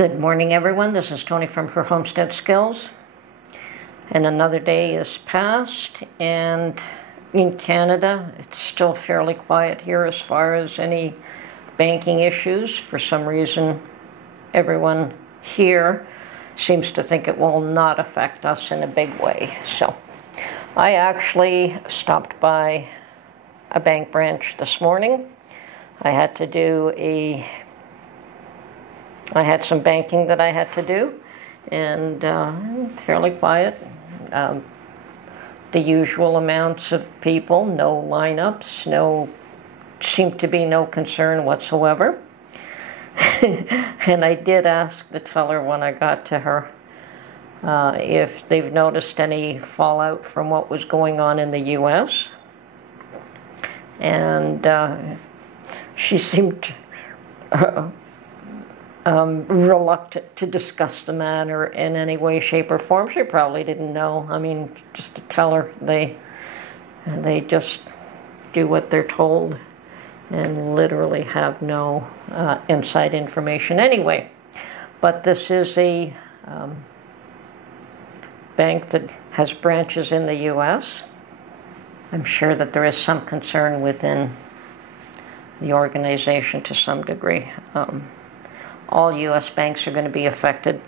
Good morning, everyone. This is Tony from Her Homestead Skills. And another day is past, and in Canada, it's still fairly quiet here as far as any banking issues. For some reason, everyone here seems to think it will not affect us in a big way. So I actually stopped by a bank branch this morning. I had some banking that I had to do, and fairly quiet. The usual amounts of people, no lineups, seemed to be no concern whatsoever. And I did ask the teller when I got to her if they've noticed any fallout from what was going on in the U.S. And she seemed reluctant to discuss the matter in any way, shape, or form. She probably didn't know. I mean, just to tell her, they just do what they're told and literally have no inside information anyway. But this is a bank that has branches in the U.S. I'm sure that there is some concern within the organization to some degree. All U.S. banks are going to be affected.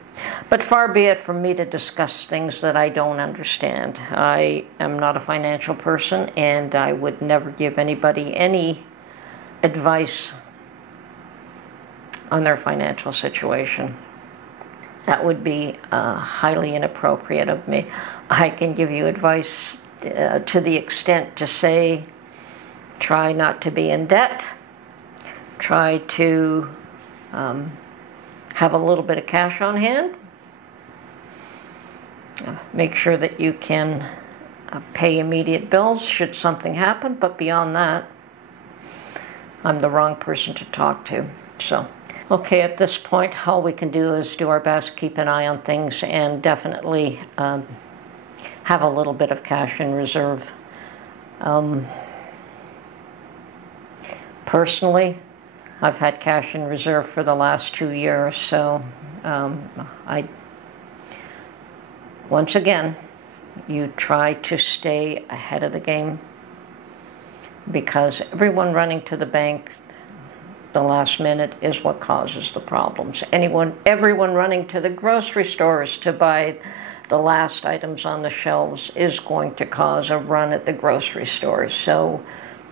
But far be it from me to discuss things that I don't understand. I am not a financial person, and I would never give anybody any advice on their financial situation. That would be highly inappropriate of me. I can give you advice to the extent to say, try not to be in debt, try to have a little bit of cash on hand. Make sure that you can pay immediate bills should something happen, but beyond that, I'm the wrong person to talk to. So, okay, at this point, all we can do is do our best, keep an eye on things, and definitely have a little bit of cash in reserve. Personally, I've had cash in reserve for the last 2 years, so once again, you try to stay ahead of the game, because everyone running to the bank the last minute is what causes the problems. Everyone running to the grocery stores to buy the last items on the shelves is going to cause a run at the grocery stores. So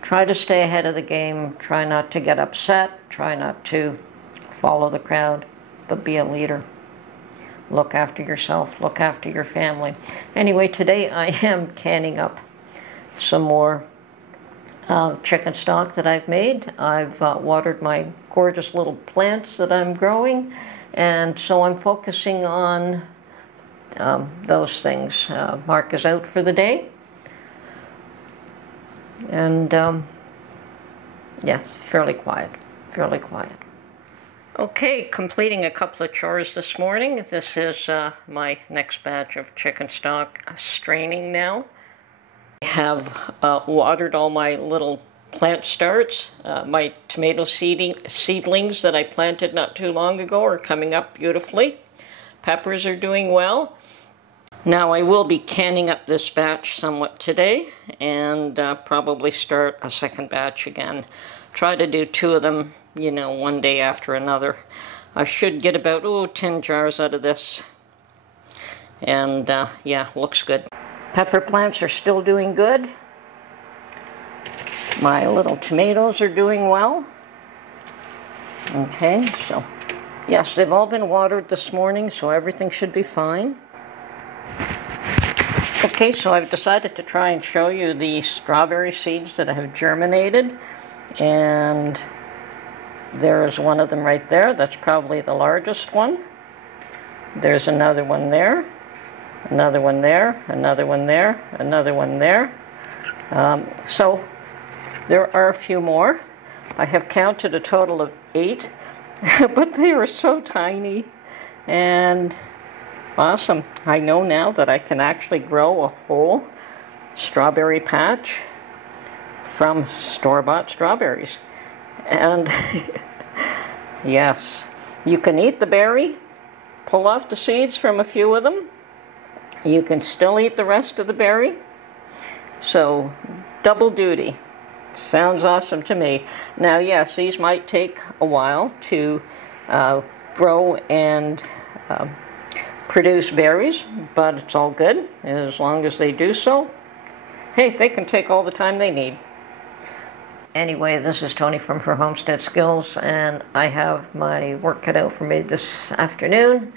try to stay ahead of the game, try not to get upset, try not to follow the crowd, but be a leader. Look after yourself, look after your family. Anyway, today I am canning up some more chicken stock that I've made. I've watered my gorgeous little plants that I'm growing, and so I'm focusing on those things. Mark is out for the day. And yeah, fairly quiet. Okay, completing a couple of chores this morning. This is my next batch of chicken stock straining now. I have watered all my little plant starts. My tomato seedlings that I planted not too long ago are coming up beautifully. Peppers are doing well. Now I will be canning up this batch somewhat today, and probably start a second batch again. Try to do 2 of them, one day after another. I should get about 10 jars out of this, and yeah, looks good. Pepper plants are still doing good. My little tomatoes are doing well. Okay, so yes, they've all been watered this morning, so everything should be fine. Okay, so I've decided to try and show you the strawberry seeds that have germinated, and there's one of them right there. That's probably the largest one. There's another one there, another one there, another one there, another one there. So there are a few more. I have counted a total of 8, but they are so tiny, and awesome. I know now that I can actually grow a whole strawberry patch from store-bought strawberries. And yes, you can eat the berry, pull off the seeds from a few of them. You can still eat the rest of the berry. So, double duty. Sounds awesome to me. Now, yes, these might take a while to grow and produce berries, but it's all good as long as they do so. Hey, they can take all the time they need. Anyway, this is Tony from Her Homestead Skills, and I have my work cut out for me this afternoon,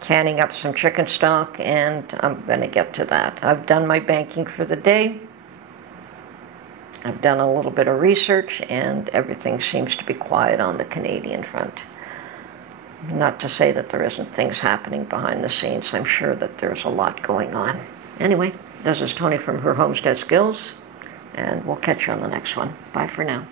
canning up some chicken stock, and I'm going to get to that. I've done my banking for the day. I've done a little bit of research, and everything seems to be quiet on the Canadian front. Not to say that there isn't things happening behind the scenes. I'm sure that there's a lot going on. Anyway, this is Tony from Her Homestead Skills, and we'll catch you on the next one. Bye for now.